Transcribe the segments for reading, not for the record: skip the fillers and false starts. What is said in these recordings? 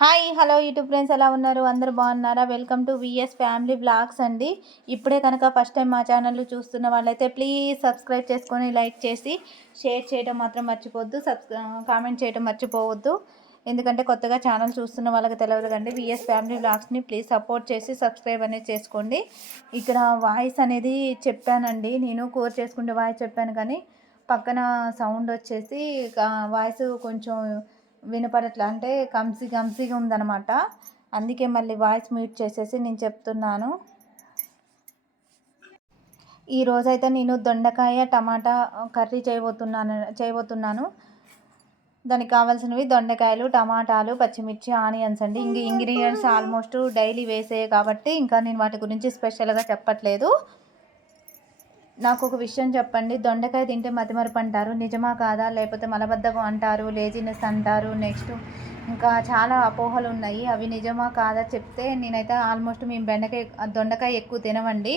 Hi hello YouTube friends ఎలా ఉన్నారు? అందరూ బాగున్నారా? Welcome to VS family blogs అండి. ఇప్పుడే కనుక ఫస్ట్ టైం మా ఛానల్ చూస్తున్న వాళ్ళైతే ప్లీజ్ సబ్స్క్రైబ్ చేసుకొని లైక్ చేసి షేర్ చేయడం మాత్రం మర్చిపోవద్దు. కామెంట్ చేయడం మర్చిపోవద్దు. ఎందుకంటే కొత్తగా ఛానల్ చూస్తున్న వాళ్ళకి తెలియదు కండి. విఎస్ ఫ్యామిలీ బ్లాగ్స్ని ప్లీజ్ సపోర్ట్ చేసి సబ్స్క్రైబ్ అనేది చేసుకోండి. ఇక్కడ వాయిస్ అనేది చెప్పానండి, నేను కోర్ చేసుకుంటే వాయిస్ చెప్పాను కానీ పక్కన సౌండ్ వచ్చేసి వాయిస్ కొంచెం వినపడట్లా, అంటే కంసిగా ఉందన్నమాట. అందుకే మళ్ళీ వాయిస్ మ్యూట్ చేసేసి నేను చెప్తున్నాను. ఈరోజైతే నేను దొండకాయ టమాటా కర్రీ చేయబోతున్నాను. దానికి కావాల్సినవి దొండకాయలు, టమాటాలు, పచ్చిమిర్చి, ఆనియన్స్ అండి. ఇంగ్రీడియంట్స్ ఆల్మోస్ట్ డైలీ వేసే కాబట్టి ఇంకా నేను వాటి గురించి స్పెషల్గా చెప్పట్లేదు. నాకు ఒక విషయం చెప్పండి, దొండకాయ తింటే మతిమరుపు అంటారు, నిజమా కాదా? లేకపోతే మలబద్ధకం అంటారు, లేజినెస్ అంటారు, నెక్స్ట్ ఇంకా చాలా అపోహలు ఉన్నాయి. అవి నిజమా కాదా చెప్తే నేనైతే ఆల్మోస్ట్ మేము దొండకాయ ఎక్కువ తినవండి.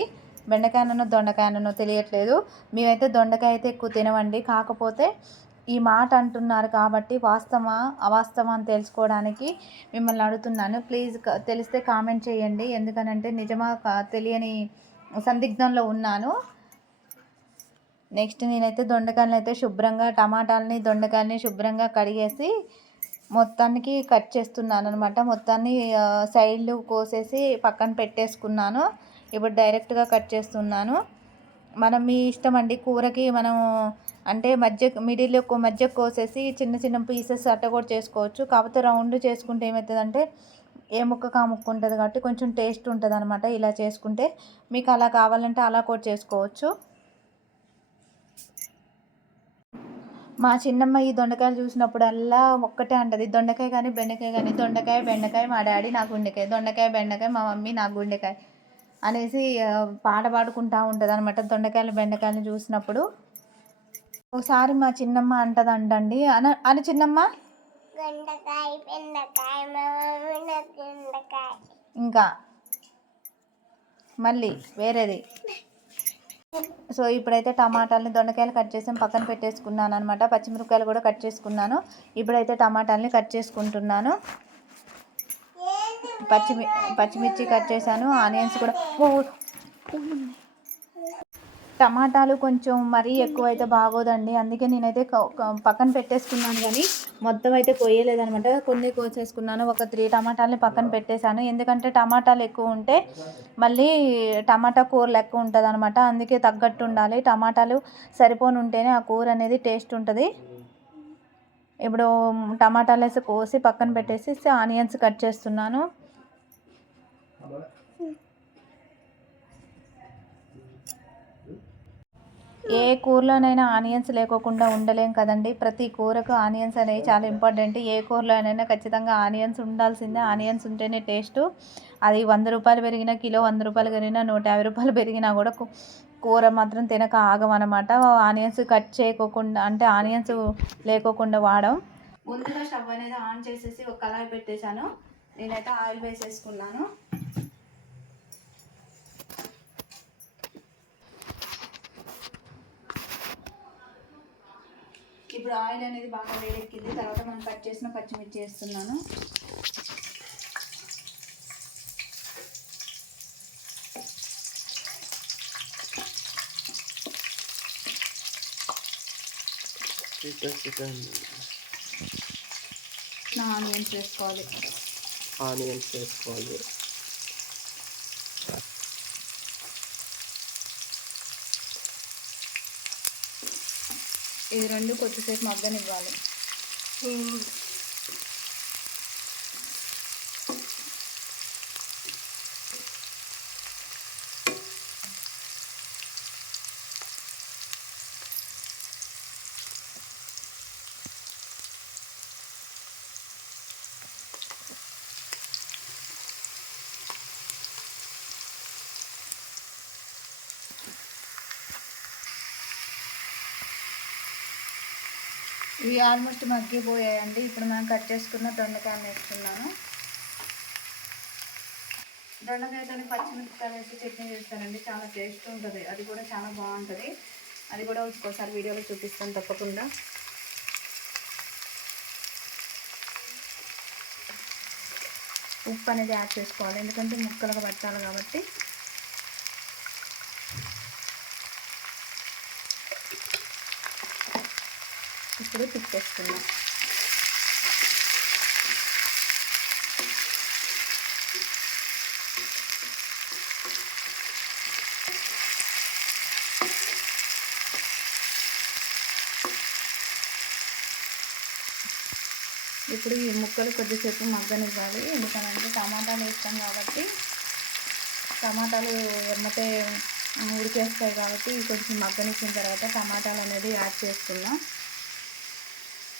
దొండకాయనో తెలియట్లేదు. మేమైతే దొండకాయ అయితే ఎక్కువ తినవండి. కాకపోతే ఈ మాట అంటున్నారు కాబట్టి వాస్తవమా అవాస్తవమా అని తెలుసుకోవడానికి మిమ్మల్ని అడుగుతున్నాను. ప్లీజ్ తెలిస్తే కామెంట్ చేయండి. ఎందుకనంటే నిజమా తెలియని సందిగ్ధంలో ఉన్నాను. నెక్స్ట్ నేనైతే దొండకాయలను అయితే దొండకాయలని శుభ్రంగా కడిగేసి మొత్తానికి కట్ చేస్తున్నాను అనమాట. మొత్తాన్ని సైడ్లు కోసేసి పక్కన పెట్టేసుకున్నాను. ఇప్పుడు డైరెక్ట్గా కట్ చేస్తున్నాను. మనం మీ ఇష్టం అండి. కూరకి మనం అంటే మధ్య కోసేసి చిన్న చిన్న పీసెస్ అట్ట కూడా చేసుకోవచ్చు. కాకపోతే రౌండ్ చేసుకుంటే ఏమవుతుందంటే ఏ ముక్కకు ఆ ముక్క ఉంటుంది కాబట్టి కొంచెం టేస్ట్ ఉంటుంది అనమాట. ఇలా చేసుకుంటే మీకు అలా కావాలంటే అలా కూడా చేసుకోవచ్చు. మా చిన్నమ్మ ఈ దొండకాయలు చూసినప్పుడల్లా ఒక్కటే అంటది, దొండకాయ కానీ బెండకాయ కానీ, దొండకాయ బెండకాయ మా డాడీ నాకు గుండెకాయ, దొండకాయ బెండకాయ మా మమ్మీ నాకు గుండెకాయ అనేసి పాట పాడుకుంటూ ఉంటుంది అనమాట బెండకాయలు చూసినప్పుడు. ఒకసారి మా చిన్నమ్మ అంటదంటండి, అని చిన్నమ్మ ఇంకా మళ్ళీ వేరేది. సో ఇప్పుడైతే టమాటాలని దొండకాయలు కట్ చేసి పక్కన పెట్టేసుకున్నాను అనమాట. పచ్చిమిరపకాయలు కూడా కట్ చేసుకున్నాను. ఇప్పుడైతే టమాటాలని కట్ చేసుకుంటున్నాను. పచ్చిమిర్చి కట్ చేశాను. ఆనియన్స్ కూడా. టమాటాలు కొంచెం మరీ ఎక్కువైతే బాగోదండి, అందుకే నేనైతే పక్కన పెట్టేసుకున్నాను. కానీ మొత్తం అయితే కొయ్యలేదనమాట. కొన్ని కోసేసుకున్నాను. ఒక 3 టమాటాలని పక్కన పెట్టేశాను. ఎందుకంటే టమాటాలు ఎక్కువ ఉంటే మళ్ళీ టమాటా కూర లెక్క ఉంటుంది అనమాట. అందుకే తగ్గట్టు ఉండాలి. టమాటాలు సరిపోని ఉంటేనే ఆ కూర అనేది టేస్ట్ ఉంటుంది. ఇప్పుడు టమాటాలు వేసి కోసి పక్కన పెట్టేసి ఆనియన్స్ కట్ చేస్తున్నాను. ఏ కూరలోనైనా ఆనియన్స్ లేకోకుండా ఉండలేం కదండి. ప్రతి కూరకు ఆనియన్స్ అనేవి చాలా ఇంపార్టెంట్. ఏ కూరలోనైనా ఖచ్చితంగా ఆనియన్స్ ఉండాల్సిందే. ఆనియన్స్ ఉంటేనే టేస్ట్. అది 100 రూపాయలు పెరిగినా, కిలో 100 రూపాయలు పెరిగినా, 150 రూపాయలు పెరిగినా కూడా కూర మాత్రం తినక ఆగమన్నమాట. ఆనియన్స్ కట్ చేయకోకుండా, అంటే ఆనియన్స్ లేకోకుండా వాడం. ముందుగా స్టవ్ అనేది ఆన్ చేసేసి ఒక కళాయి పెట్టేశాను. నేనైతే ఆయిల్ వేసేసుకున్నాను. ఇప్పుడు ఆయిల్ అనేది బాగా వేడెక్కింది. తర్వాత మనం కట్ చేసిన పచ్చిమిర్చి వేస్తున్నాను. ఆనియన్స్ వేసుకోవాలి. ఇది రెండు కొద్దిసేపు మగ్గనివ్వాలి. ఇవి ఆల్మోస్ట్ మగ్గిపోయాయండి. ఇప్పుడు మనం కట్ చేసుకున్న దొండకాయలు వేస్తున్నాను. దొండకాయతో పచ్చిమిరపకాయలు వేసి చట్నీ చేస్తానండి, చాలా టేస్ట్ ఉంటుంది. అది కూడా చాలా బాగుంటుంది. అది కూడా ఒకసారి వీడియోలో చూపిస్తాను తప్పకుండా. ఉప్పు అనేది యాడ్ చేసుకోవాలి, ఎందుకంటే ముక్కలుగా పట్టాలి కాబట్టి. ఇప్పుడు తిప్పేసుకుందాం. ఇప్పుడు ఈ ముక్కలు కొద్దిసేపు మగ్గనివ్వాలి, ఎందుకంటే టమాటాలు వేస్తాం కాబట్టి టమాటాలు ఎమ్మటే ఉడికేస్తాయి కాబట్టి కొంచెం మగ్గనిచ్చిన తర్వాత టమాటాలు అనేది యాడ్ చేసుకుందాం.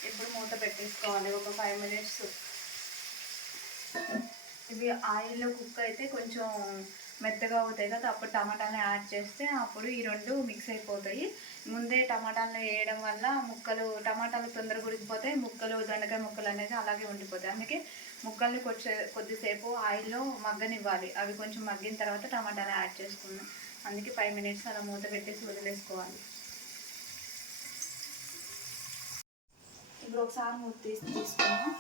ఇప్పుడు మూత పెట్టేసుకోవాలి ఒక 5 మినిట్స్. ఇవి ఆయిల్లో కుక్ అయితే కొంచెం మెత్తగా అవుతాయి కదా, అప్పుడు టమాటాలను యాడ్ చేస్తే అప్పుడు ఈ రెండు మిక్స్ అయిపోతాయి. ముందే టమాటాలను వేయడం వల్ల టమాటాలు తొందరగా ఉడికిపోతాయి, దొండకాయ ముక్కలు అనేది అలాగే ఉండిపోతాయి. అందుకే ముక్కల్ని కొద్దిసేపు ఆయిల్లో మగ్గనివ్వాలి. అవి కొంచెం మగ్గిన తర్వాత టమాటాలు యాడ్ చేసుకుందాం. అందుకే 5 మినిట్స్ అలా మూత పెట్టేసి వదిలేసుకోవాలి. ఇప్పుడు ఒకసారి మూత తీసుకున్నాం.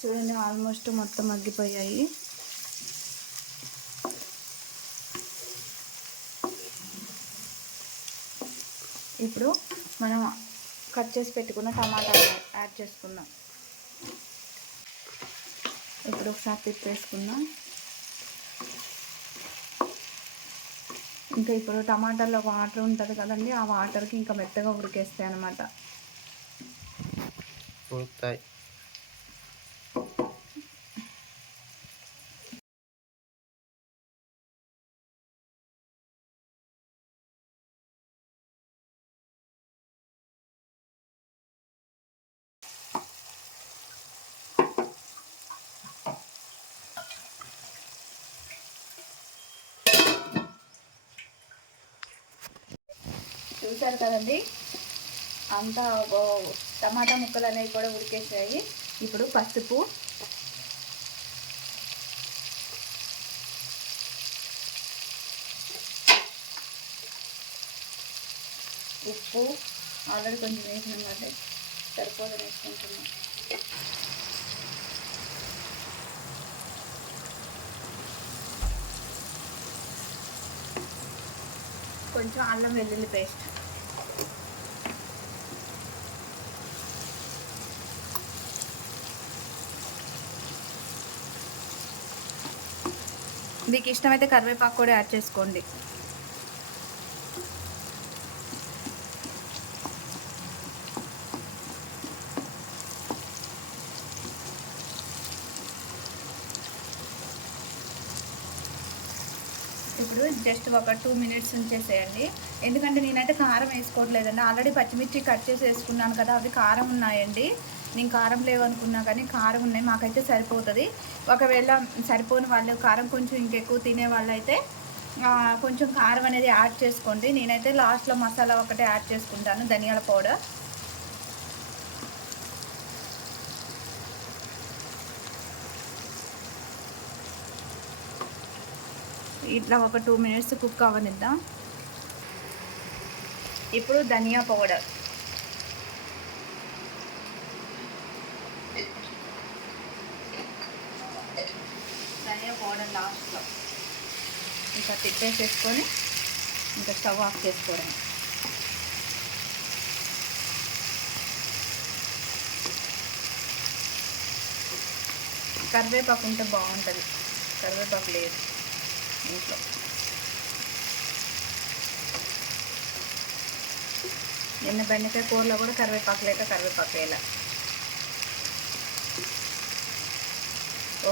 చూడండి, ఆల్మోస్ట్ మొత్తం మగ్గిపోయాయి. ఇప్పుడు మనం కట్ చేసి పెట్టుకున్న టమాటాలు యాడ్ చేసుకుందాం. ఇప్పుడు ఒకసారి తిప్పేసుకుందాం. ఇంకా ఇప్పుడు టమాటాలో వాటర్ ఉంటుంది కదండి, ఆ వాటర్కి ఇంకా మెత్తగా ఉడికేస్తాయి అన్నమాట. చూసారు కదండి, అంతా టమాటా ముక్కలు అనేవి కూడా ఉడికేసాయి. ఇప్పుడు పసుపు, ఉప్పు ఆల్రెడీ కొంచెం వేసినాం కాబట్టి సరిపోదని వేసుకుంటున్నాం. కొంచెం అల్లం వెల్లుల్లి పేస్ట్, మీకు ఇష్టమైతే కరివేపాకు కూడా యాడ్ చేసుకోండి. ఇప్పుడు జస్ట్ ఒక 2 మినిట్స్ ఉంచేసేయండి, ఎందుకంటే నేనైతే కారం వేసుకోవట్లేదండి. ఆల్రెడీ పచ్చిమిర్చి కట్ చేసి వేసుకున్నాను కదా, అవి కారం ఉన్నాయండి. నేను కారం లేవనుకున్నా కానీ కారం ఉన్నాయి, మాకైతే సరిపోతుంది. ఒకవేళ సరిపోని వాళ్ళు, కారం కొంచెం ఇంకెక్కువ తినే వాళ్ళు అయితే కొంచెం కారం అనేది యాడ్ చేసుకోండి. నేనైతే లాస్ట్లో మసాలా ఒకటే యాడ్ చేసుకుంటాను, ధనియాల పౌడర్. ఇట్లా ఒక 2 మినిట్స్ కుక్ అవ్వనిద్దాం. ఇప్పుడు ధనియా పౌడర్, లాస్ట్లో ఇంకా తిప్పేసేసుకొని ఇంకా స్టవ్ ఆఫ్ చేసుకోవడం. కరివేపాకు ఉంటే బాగుంటుంది, కరివేపాకు లేదు ఇంట్లో. నిన్న బెండకాయ కూరలో కూడా కరివేపాకు వేయాలి.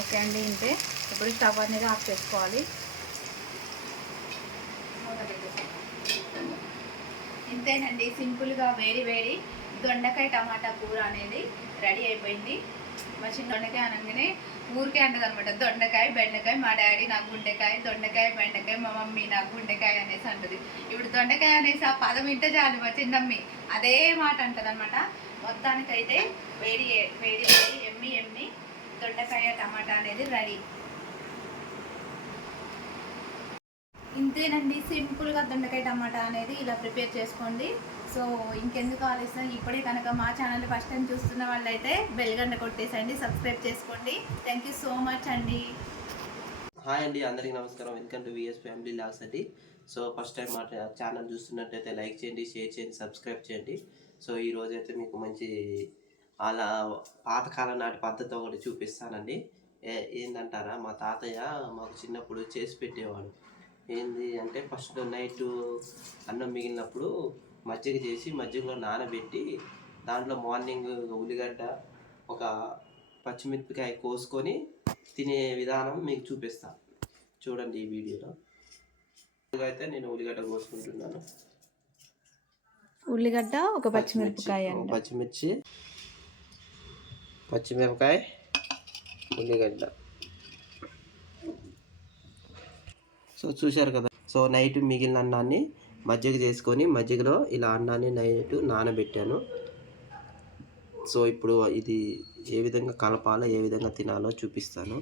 ఓకే అండి, ఇంతే. ఇప్పుడు స్టవ్ అనేది ఆఫ్ చేసుకోవాలి. ఇంతేనండి, సింపుల్గా వేడి వేడి దొండకాయ టమాటా కూర అనేది రెడీ అయిపోయింది. మా చిన్న దొండకాయ అనగానే ఊరికే అంటది అనమాట, దొండకాయ బెండకాయ, మా డాడీ నాకు గుండెకాయ, దొండకాయ బెండకాయ, మా మమ్మీ నాకు గుండెకాయ అనేసి అంటది. ఇప్పుడు దొండకాయ అనేసి ఆ పదం ఇంటే చాలు మా చిన్నమ్మి అదే మాట అంటది అనమాట. మొత్తానికైతే వేడి వేడి వేడి ఎమ్మి ఎమ్మి దొండకాయ టమాటా అనేది రెడీ. ఇంతేనండి, సింపుల్గా దొండకాయ టమాటా అనేది ఇలా ప్రిపేర్ చేసుకోండి. సో ఇంకెందుకు ఆలస్యం, ఇప్పుడే కనుక మా ఛానల్ ఫస్ట్ టైం చూస్తున్న వాళ్ళైతే బెల్ గంట కొట్టేసండి, సబ్స్క్రైబ్ చేసుకోండి. థ్యాంక్ యూ సో మచ్ అండి. హాయ్ అండి, అందరికీ నమస్కారం. Welcome to VS family vlogs అండి. సో ఫస్ట్ టైం మా ఛానల్ చూస్తున్నట్టయితే లైక్ చేయండి, షేర్ చేయండి, సబ్స్క్రైబ్ చేయండి. సో ఈరోజు అయితే మీకు మంచి అలా పాతకాలం నాటి పద్ధతి ఒకటి చూపిస్తానండి. ఏంటంటారా, మా తాతయ్య మాకు చిన్నప్పుడు చేసి పెట్టేవాడు. ఏంది అంటే ఫస్ట్ నైట్ అన్నం మిగిలినప్పుడు మజ్జిగ చేసి మజ్జిగలో నానబెట్టి దాంట్లో మార్నింగ్ ఉల్లిగడ్డ ఒక పచ్చిమిరపకాయ కోసుకొని తినే విధానం మీకు చూపిస్తాను. చూడండి ఈ వీడియోలో. అయితే నేను ఉల్లిగడ్డ కోసుకుంటున్నాను. ఉల్లిగడ్డ, ఒక పచ్చిమిరపకాయ, పచ్చిమిరపకాయ, ఉల్లిగడ్డ. సో చూశారు కదా. సో నైట్ మిగిలిన అన్నాన్ని మజ్జిగ చేసుకొని మజ్జిగలో ఇలా అన్నాన్ని నైట్ నానబెట్టాను. సో ఇప్పుడు ఇది ఏ విధంగా కలపాలో, ఏ విధంగా తినాలో చూపిస్తాను.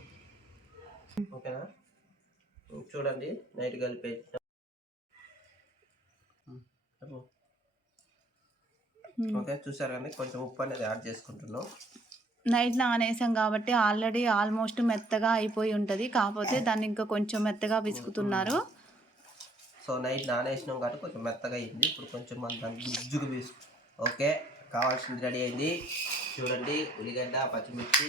ఓకేనా, చూడండి. నైట్ కలిపే ఓకే, చూసారు కానీ కొంచెం ఉప్పు అనేది యాడ్ చేసుకుంటున్నాం. నైట్ నానేసాం కాబట్టి ఆల్రెడీ ఆల్మోస్ట్ మెత్తగా అయిపోయి ఉంటుంది, కాకపోతే దాన్ని ఇంకా కొంచెం మెత్తగా పిసుకుతున్నారు. సో నైట్ నానేసినాం కాబట్టి కొంచెం మెత్తగా అయింది. ఇప్పుడు కొంచెం మన దాన్ని గుజ్జుగా పిసుకు. ఓకే, కావాల్సింది రెడీ అయింది. చూడండి, ఉల్లిగడ్డ, పచ్చిమిర్చి,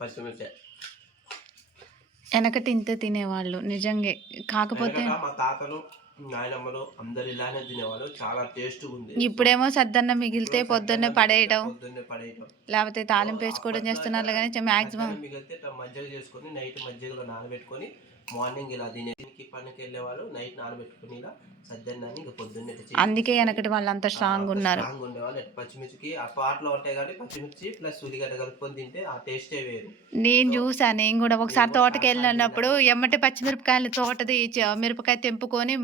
పచ్చిమిర్చి. వెనకటి ఇంత తినేవాళ్ళు నిజంగా, కాకపోతే మా తాతలు నాయనమ్మలు అందరు ఇలానే తినేవాళ్ళు. చాలా టేస్ట్ ఉంది. ఇప్పుడేమో సద్దన్నం మిగిలితే పొద్దున్నే పడేయడం, లేకపోతే తాలింపు వేసుకోవడం చేస్తున్నారు. కానీ మ్యాక్సిమం మిగిలితే మజ్జిగ చేసుకొని నైట్ మజ్జిగలో నానబెట్టుకొని మార్నింగ్ ఇలా తినేకి పనికి వెళ్ళే వాళ్ళు నైట్ నానబెట్టుకుని ఇలా సద్దన్నాన్ని ఇంకా పొద్దున్నే. అందుకే వెనకటి వాళ్ళు అంత స్ట్రాంగ్ ఉన్నారు. ఉండేవాళ్ళు. పచ్చిమిర్చికి ఆ పాటలో ఉంటాయి కాబట్టి పచ్చిమిర్చి ప్లస్ ఉల్లిగడ్డ కలుపుకొని తింటే ఆ టేస్టే వేరు. నేను చూసాను. నేను కూడా ఒకసారి తోటకి వెళ్ళినప్పుడు ఎమ్మటి పచ్చిమిరపకాయలు తోటది మిరపకాయ తెంపుకొని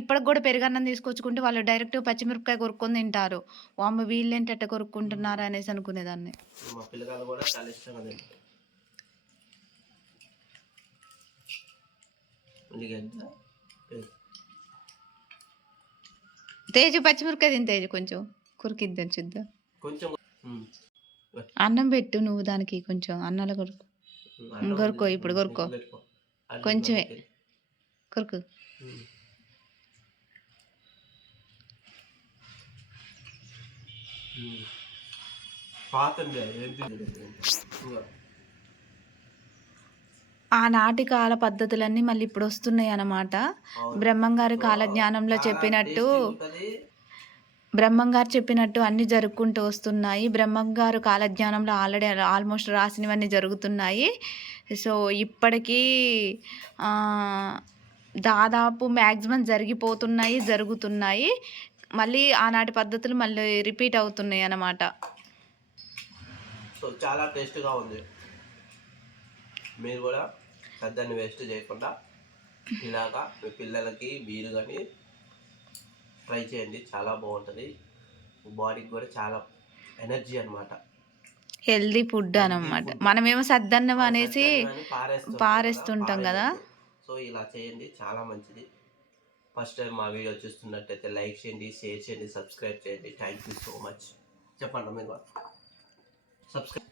ఇప్పటికి కూడా పెరుగన్నం తీసుకొచ్చుకుంటే వాళ్ళు డైరెక్ట్ పచ్చిమిరపకాయ కొరుక్కొని తింటారు. అమ్మ వీళ్ళేంటట్ట కొరుక్కుంటున్నారు అనేసి అనుకునేదాన్ని. మా పిల్లగాళ్ళు కూడా చాలా ఇష్టంగా తింటారు. ఉల్లిగడ్డ, తేజు పచ్చిమిరపకాయ తిని, తేజు కొంచెం కొరికిద్దాం చూద్దాం. కొంచెం అన్నం పెట్టు నువ్వు దానికి, కొంచెం అన్నాలో కొరుకు. కొరుకో, ఇప్పుడు కొరుకో, కొంచెమే కొరుకు. ఆనాటి కాల పద్ధతులన్నీ మళ్ళీ ఇప్పుడు వస్తున్నాయి అన్నమాట. బ్రహ్మంగారి కాలజ్ఞానంలో చెప్పినట్టు, బ్రహ్మంగారు చెప్పినట్టు అన్నీ జరుపుకుంటూ వస్తున్నాయి. బ్రహ్మంగారు కాలజ్ఞానంలో ఆల్రెడీ ఆల్మోస్ట్ రాసినవన్నీ జరుగుతున్నాయి. సో ఇప్పటికీ దాదాపు మ్యాక్సిమం జరుగుతున్నాయి. మళ్ళీ ఆనాటి పద్ధతులు మళ్ళీ రిపీట్ అవుతున్నాయి అన్నమాట. సో చాలా టేస్ట్గా ఉంది. మీరు కూడా సద్దాన్ని వేస్ట్ చేయకుండా ఇలాగా మీ పిల్లలకి మీరు కానీ ట్రై చేయండి. చాలా బాగుంటుంది. బాడీకి కూడా చాలా ఎనర్జీ అనమాట. హెల్దీ ఫుడ్ అన్నమాట. మనమేమో సద్దన్నం అనేసి పారేస్తుంటాం కదా. సో ఇలా చేయండి, చాలా మంచిది. ఫస్ట్ టైం మా వీడియో చూస్తున్నట్టయితే లైక్ చేయండి, షేర్ చేయండి, సబ్స్క్రైబ్ చేయండి. Thank you so much. చెప్పండి మీరు subscribe.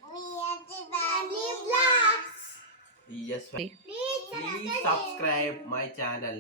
Yes, please subscribe my channel.